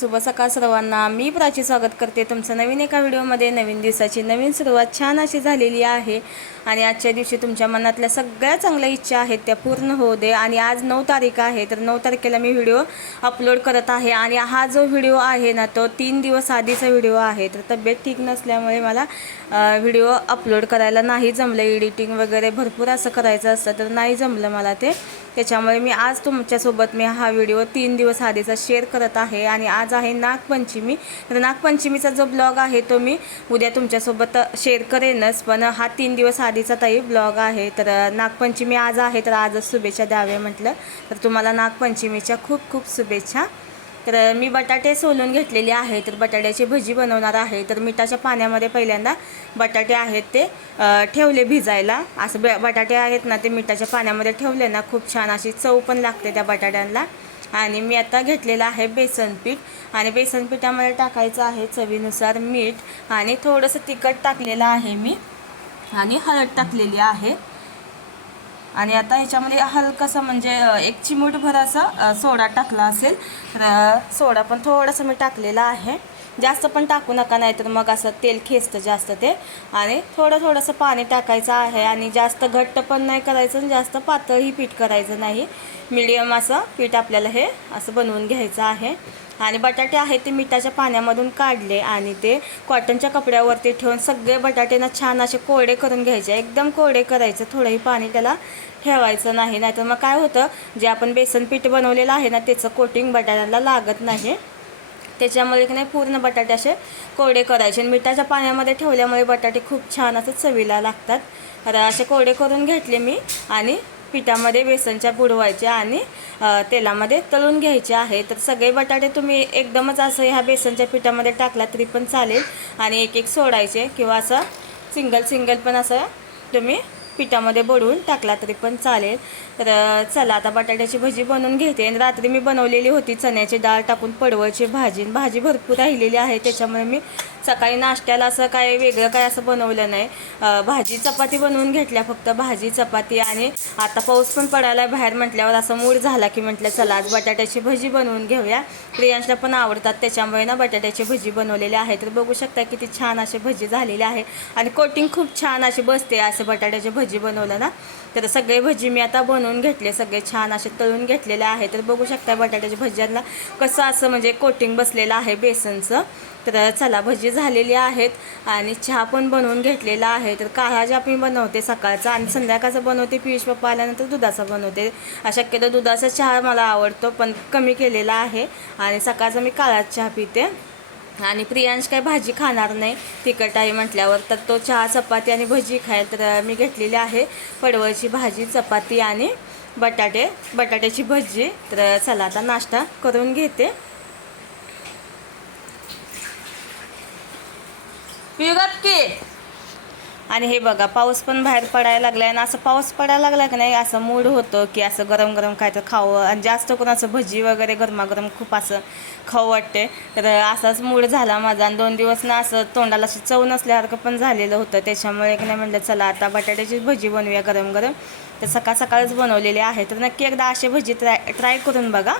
शुभ सकाळ सर्वांना. मी प्राची स्वागत करते. तुमचं नवीन एका व्हिडिओमध्ये नवीन दिवसाची नवीन सुरुवात छान अशी झालेली आहे. आणि आजच्या दिवशी तुमच्या मनातल्या सगळ्या चांगल्या इच्छा आहेत त्या पूर्ण होऊ दे. आणि आज नऊ तारीख आहे तर नऊ तारखेला मी व्हिडिओ अपलोड करत आहे. आणि हा जो व्हिडिओ आहे ना तो तीन दिवस आधीचा व्हिडिओ आहे. तर तब्येत ठीक नसल्यामुळे मला व्हिडिओ अपलोड करायला नाही जमलं. एडिटिंग वगैरे भरपूर असं करायचं असतं तर नाही जमलं मला ते त्याच्यामुळे मी आज तुमच्यासोबत मी हा व्हिडिओ तीन दिवस आधीचा शेअर करत आहे. आणि आज आहे नागपंचमी. तर नागपंचमीचा जो ब्लॉग आहे तो मी उद्या तुमच्यासोबत शेअर करेनच. पण हा तीन दिवस आधीचा ताई ब्लॉग आहे. तर नागपंचमी आज आहे तर आजच शुभेच्छा द्यावे म्हटलं. तर तुम्हाला नागपंचमीच्या खूप खूप शुभेच्छा. तर मी बटाटे सोलून घेतलेले आहे तर बटाट्याची भजी बनवणार आहे. तर मिठाच्या पाण्यामध्ये पहिल्यांदा बटाटे आहेत ते ठेवले भिजायला. असं ब बटाटे आहेत ना ते मिठाच्या पाण्यामध्ये ठेवले ना खूप छान अशी चव पण लागते त्या बटाट्यांना. आणि मी आता घेतलेलं आहे बेसन पीठ. आणि बेसन पिठामध्ये टाकायचं आहे चवीनुसार मीठ. आणि थोडंसं तिखट टाकलेलं आहे मी. आणि हळद टाकलेली आहे. आणि आता ह्याच्यामध्ये हलकासा म्हणजे एक चिमूटभर असा सोडा टाकला असेल तर सोडा पण थोडंसं मी टाकलेला आहे. जास्त पण टाकू नका नाहीतर मग असं तेल खेचतं जास्त ते. आणि थोडं थोडंसं पाणी टाकायचं आहे आणि जास्त घट्ट पण नाही करायचं आणि जास्त पातळही पीठ करायचं नाही. मिडियम असं पीठ आपल्याला हे असं बनवून घ्यायचं आहे. आणि बटाटे आहेत ते मिठाच्या पाण्यामधून काढले आणि ते कॉटनच्या कपड्यावरती ठेवून सगळे बटाटे ना छान असे कोरडे करून घ्यायचे. एकदम कोरडे करायचं थोडंही पाणी त्याला ठेवायचं नाही नाहीतर मग काय होतं जे आपण बेसन पीठ बनवलेलं आहे ना त्याचं कोटिंग बटाट्याला लागत नाही. त्याच्यामुळे की नाही पूर्ण बटाटे असे कोरडे करायचे. आणि मिठाच्या पाण्यामध्ये ठेवल्यामुळे बटाटे खूप छान असं चवीला लागतात. तर असे कोरडे करून घेतले मी आणि पिठामध्ये बेसनच्या बुडवायच्या आणि तेलामध्ये तळून घ्यायचे आहे. तर सगळे बटाटे तुम्ही एकदमच असं ह्या बेसनच्या पिठामध्ये टाकला तरी पण चालेल. आणि एक एक सोडायचे किंवा असं सिंगल सिंगल पण असं तुम्ही पिठामध्ये बुडवून टाकला तरी पण चालेल. तर चला आता बटाट्याची भजी बनवून घेते. आणि रात्री मी बनवलेली होती चण्याची डाळ टाकून पडवळची भाजी. आणि भाजी भरपूर राहिलेली आहे. त्याच्यामुळे मी सकाळी नाश्त्याला असं काय वेगळं काय असं बनवलं नाही. भाजी चपाती बनवून घेतल्या फक्त. भाजी चपाती आणि आता पाऊस पण पडायला बाहेर म्हटल्यावर असं मूड झाला की म्हटलं चला आज बटाट्याची भजी बनवून घेऊया. प्रियांशला पण आवडतात त्याच्यामुळे ना बटाट्याची भजी बनवलेली आहे. तर बघू शकता किती छान अशी भजी झालेली आहे. आणि कोटिंग खूप छान अशी बसते असं बटाट्याची भजी बनवलं ना. तर सगळे भजी मी आता बनवून घेतले सगळे छान असे तळून घेतलेले आहे तर बघू शकता बटाट्याच्या भज्यांना कसं असं म्हणजे कोटिंग बसलेलं आहे बेसनचं. तर चला भजी झालेली आहेत आणि चहा पण बनवून घेतलेला आहे. तर काळा चहा मी बनवते सकाळचा आणि संध्याकाळचा बनवते. पियुष पप्पा आल्यानंतर दुधाचा बनवते. शक्यतो दुधाचा चहा मला आवडतो पण कमी केलेला आहे आणि सकाळचा मी काळा चहा पिते. आणि प्रियांश काही भाजी खाणार नाही तिखट आहे म्हटल्यावर. तर तो चहा चपाती आणि भजी खायला तर मी घेतलेली आहे पडवळची भाजी चपाती आणि बटाटे बटाट्याची भजी. तर चला आता नाश्ता करून घेते. पिगत की? आणि हे बघा पाऊस पण बाहेर पडायला लागलाय आणि असं पाऊस पडायला लागला की नाही असं मूड होतं की असं गरम गरम काय तर खावं. आणि जास्त करून असं भजी वगैरे गरमागरम खूप असं खाऊ वाटते तर असाच मूड झाला माझा. आणि दोन दिवस ना असं तोंडाला अशी चव नसल्यासारखं पण झालेलं होतं. त्याच्यामुळे की नाही म्हटलं चला आता बटाट्याची भजी बनवूया गरम गरम तर सकाळ सकाळच बनवलेली आहे. तर नक्की एकदा असे भजी ट्राय ट्राय करून बघा.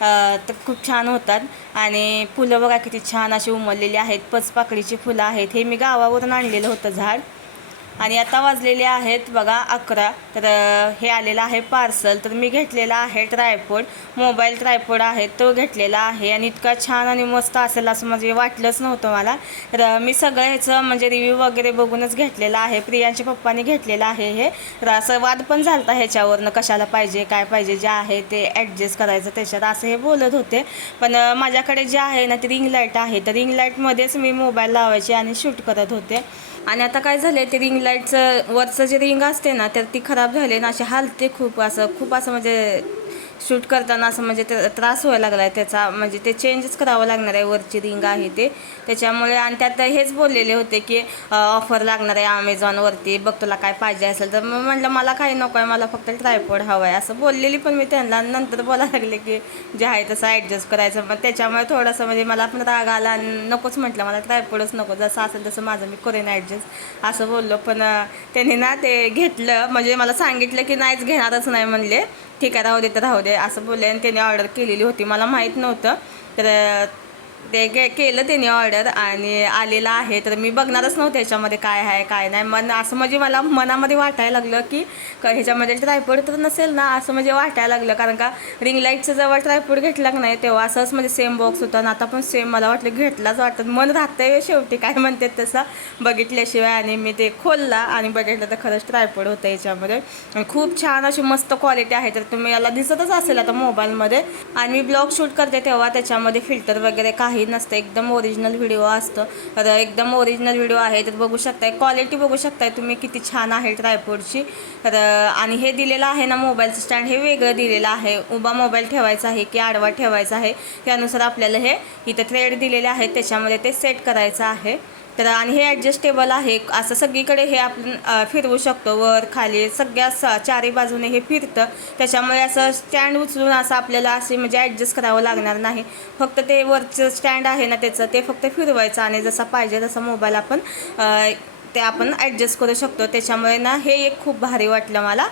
तर खूप छान होतात. आणि फुलं बघा किती छान अशी उमललेली आहेत. पचपाकडीची फुलं आहेत. हे मी गावावरून आणलेलं होतं झाड. आणि आता वाजलेले आहेत बघा अकरा. तर हे आलेलं आहे पार्सल. तर मी घेतलेला आहे ट्रायपोड मोबाईल ट्रायपोड आहे तो घेतलेला आहे. आणि इतका छान आणि मस्त असेल असं म्हणजे वाटलंच नव्हतं मला. तर मी सगळं ह्याचं म्हणजे रिव्ह्यू वगैरे बघूनच घेतलेलं आहे. प्रियांच्या पप्पाने घेतलेलं आहे हे. तर असं वाद पण झाला होता ह्याच्यावरनं कशाला पाहिजे काय पाहिजे जे आहे ते ॲडजस्ट करायचं त्याच्यात असं हे बोलत होते. पण माझ्याकडे जे आहे ना ती रिंग लाइट आहे. तर रिंग लाईटमध्येच मी मोबाईल लावायचे आणि शूट करत होते. आणि आता काय झालं ते रिंग लाईटचं वरचं जे रिंग असते ना तर ती खराब झाली ना अशी हालते खूप असं खूप असं म्हणजे शूट करताना असं म्हणजे ते त्रास व्हायला लागला आहे त्याचा म्हणजे ते चेंजच करावं लागणार आहे वरची रिंग आहे ते. त्याच्यामुळे आणि त्यात हेच बोललेले होते की ऑफर लागणार आहे अमेझॉनवरती बघ तुला काय पाहिजे असेल तर. मग म्हटलं मला काही नको आहे मला फक्त ट्रायपॉड हवं आहे. असं बोललेली पण मी त्यांना नंतर बोलायला लागले की जे आहे तसं ॲडजस्ट करायचं. मग त्याच्यामुळे थोडंसं म्हणजे मला पण राग आला नकोच म्हटलं मला ट्रायपॉडच नको जसं असेल तसं माझं मी करेन ॲडजस्ट असं बोललो. पण त्यांनी ना ते घेतलं म्हणजे मला सांगितलं की नाहीच घेणारच नाही म्हणले. ठीक आहे राहू दे तर राहू दे असं बोलले आणि त्याने ऑर्डर केलेली होती. मला माहीत नव्हतं. तर ते गे केलं त्याने ऑर्डर आणि आलेलं आहे. तर मी बघणारच नव्हते ह्याच्यामध्ये काय आहे काय नाही. मन असं म्हणजे मला मनामध्ये वाटायला लागलं की क- ह्याच्यामध्ये ट्रायपोड तर नसेल ना असं म्हणजे वाटायला लागलं. कारण का रिंग लाईटचं जेव्हा ट्रायपोड घेतला नाही तेव्हा असंच म्हणजे सेम बॉक्स होता आणि आता पण सेम मला वाटलं घेतलाच वाटत. मन राहतंय शेवटी काय म्हणतात तसं. बघितल्याशिवाय आणि मी ते खोलला आणि बघितलं तर खरंच ट्रायपोड होतं याच्यामध्ये आणि खूप छान अशी मस्त क्वालिटी आहे. तर तुम्ही याला दिसतच असेल आता मोबाईलमध्ये आणि मी ब्लॉग शूट करते तेव्हा त्याच्यामध्ये फिल्टर वगैरे काय काही नसतं. एकदम ओरिजिनल व्हिडिओ असतं. तर एकदम ओरिजिनल व्हिडिओ आहे तर बघू शकताय. क्वालिटी बघू शकताय तुम्ही किती छान आहे ट्रायपोडची तर आणि हे दिलेलं आहे ना मोबाईलचं स्टँड हे वेगळं दिलेलं आहे. उभा मोबाईल ठेवायचा आहे की आडवा ठेवायचा आहे त्यानुसार आपल्याला हे इथं थ्रेड दिलेले आहेत. त्याच्यामध्ये ते सेट करायचं आहे. तर आणि हे ॲडजस्टेबल आहे. असं सगळीकडे हे आपण फिरवू शकतो. वर खाली सगळ्या स चारी बाजूने हे फिरतं. त्याच्यामुळे असं स्टँड उचलून असं आपल्याला असे म्हणजे ॲडजस्ट करावं लागणार नाही. फक्त ते वरचं स्टँड आहे ना त्याचं ते फक्त फिरवायचं आणि जसा पाहिजे तसा मोबाईल आपण ते आपण ॲडजस्ट करू शकतो. त्याच्यामुळे ना हे एक खूप भारी वाटलं मला.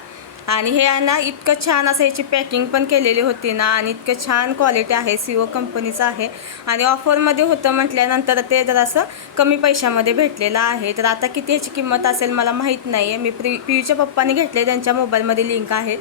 आणि हे आहे ना इतकं छान असं याची पॅकिंग पण केलेली होती ना आणि इतकं छान क्वालिटी आहे सीओ कंपनीचं आहे. आणि ऑफरमध्ये होतं म्हटल्यानंतर ते जरासं कमी पैशामध्ये भेटलेलं आहे. तर आता किती याची किंमत असेल मला माहीत नाही आहे मी प्री पियूच्या पप्पाने घेतले त्यांच्या मोबाईलमध्ये लिंक आहे.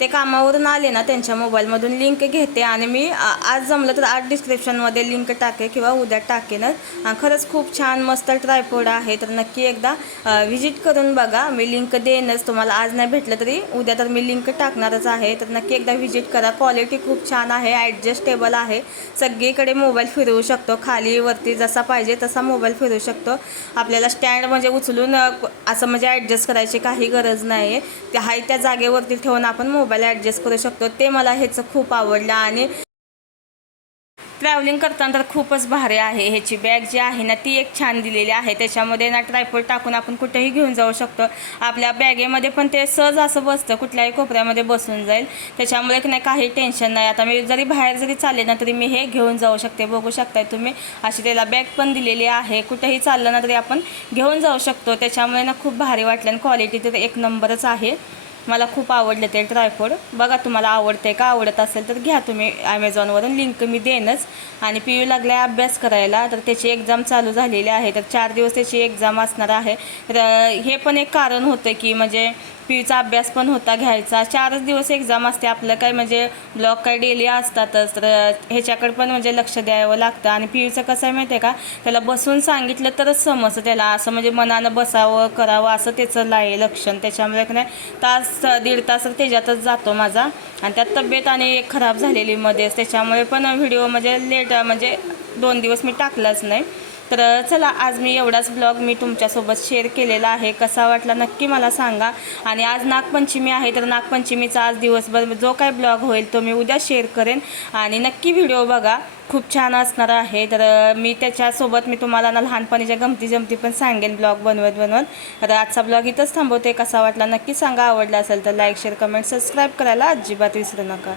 ते कामावरून आले ना त्यांच्या मोबाईलमधून लिंक घेते आणि मी आज जमलं तर आज डिस्क्रिप्शनमध्ये लिंक टाके किंवा उद्या टाकेनच खरंच खूप छान मस्त ट्रायपोड आहे. तर नक्की एकदा व्हिजिट करून बघा. मी लिंक देईनच. तुम्हाला आज नाही भेटलं तरी उद्या तर मी लिंक टाकणारच आहे. तर नक्की एकदा व्हिजिट करा. क्वालिटी खूप छान आहे. ॲडजस्टेबल आहे. सगळीकडे मोबाईल फिरवू शकतो. खाली वरती जसा पाहिजे तसा मोबाईल फिरवू शकतो. आपल्याला स्टँड म्हणजे उचलून असं म्हणजे ॲडजस्ट करायची काही गरज नाही आहे त्या त्या जागेवरती ठेवून आपण मोबाईल ॲडजस्ट करू शकतो. ते मला ह्याचं खूप आवडलं आणि ट्रॅव्हलिंग करताना तर खूपच भारी आहे ह्याची बॅग जी आहे ना ती एक छान दिलेली आहे. त्याच्यामध्ये ना ट्रायपोड टाकून आपण कुठेही घेऊन जाऊ शकतो. आपल्या बॅगेमध्ये पण ते सहज असं बसतं कुठल्याही कोपऱ्यामध्ये बसून जाईल. त्याच्यामुळे की नाही काही टेन्शन नाही. आता मी जरी बाहेर जरी चालले ना तरी मी हे घेऊन जाऊ शकते. बघू शकताय तुम्ही अशी त्याला बॅग पण दिलेली आहे. कुठेही चाललं ना तरी आपण घेऊन जाऊ शकतो. त्याच्यामुळे ना खूप भारी वाटलं आणि क्वालिटी तर एक नंबरच आहे. मला खूप आवडलं ते ट्रायफोड. बघा तुम्हाला आवडते का आवडत असेल तर घ्या तुम्ही ॲमेझॉनवरून लिंक मी देईनच. आणि पी यू लागला अभ्यास करायला तर त्याची एक्झाम चालू झालेली आहे. तर चार दिवस त्याची एक्झाम असणार आहे. तर हे पण एक कारण होतं की म्हणजे पी यूचा अभ्यास पण होता घ्यायचा. चारच दिवस एक्झाम असते आपलं. काय म्हणजे ब्लॉक काय डेली असतातच. तर ह्याच्याकडे पण म्हणजे लक्ष द्यावं लागतं. आणि पी यूचं कसं आहे माहिती आहे का? त्याला बसून सांगितलं तरच समजतं त्याला. असं म्हणजे मनानं बसावं करावं असं त्याचं लाय लक्षण. त्याच्यामुळे की नाही तास दीड तास त्याच्यातच जातो माझा. आणि त्यात तब्येत आणि एक खराब झालेली मध्येच. त्याच्यामुळे पण व्हिडिओ म्हणजे लेट म्हणजे दोन दिवस मी टाकलाच नाही. तर चला आज मी एवढाच ब्लॉग मी तुमच्यासोबत शेअर केलेला आहे. कसा वाटला नक्की मला सांगा. आणि आज नागपंचमी आहे तर नागपंचमीचा आज दिवसभर जो काय ब्लॉग होईल तो मी उद्या शेअर करेन. आणि नक्की व्हिडिओ बघा. खूप छान असणार आहे. तर मी त्याच्यासोबत मी तुम्हाला ना लहानपणीच्या गमती जमती पण सांगेन ब्लॉग बनवत बनवत. तर आजचा ब्लॉग इथंच थांबवते. कसा वाटला नक्की सांगा. आवडला असेल तर लाईक शेअर कमेंट सबस्क्राईब करायला अजिबात विसरू नका.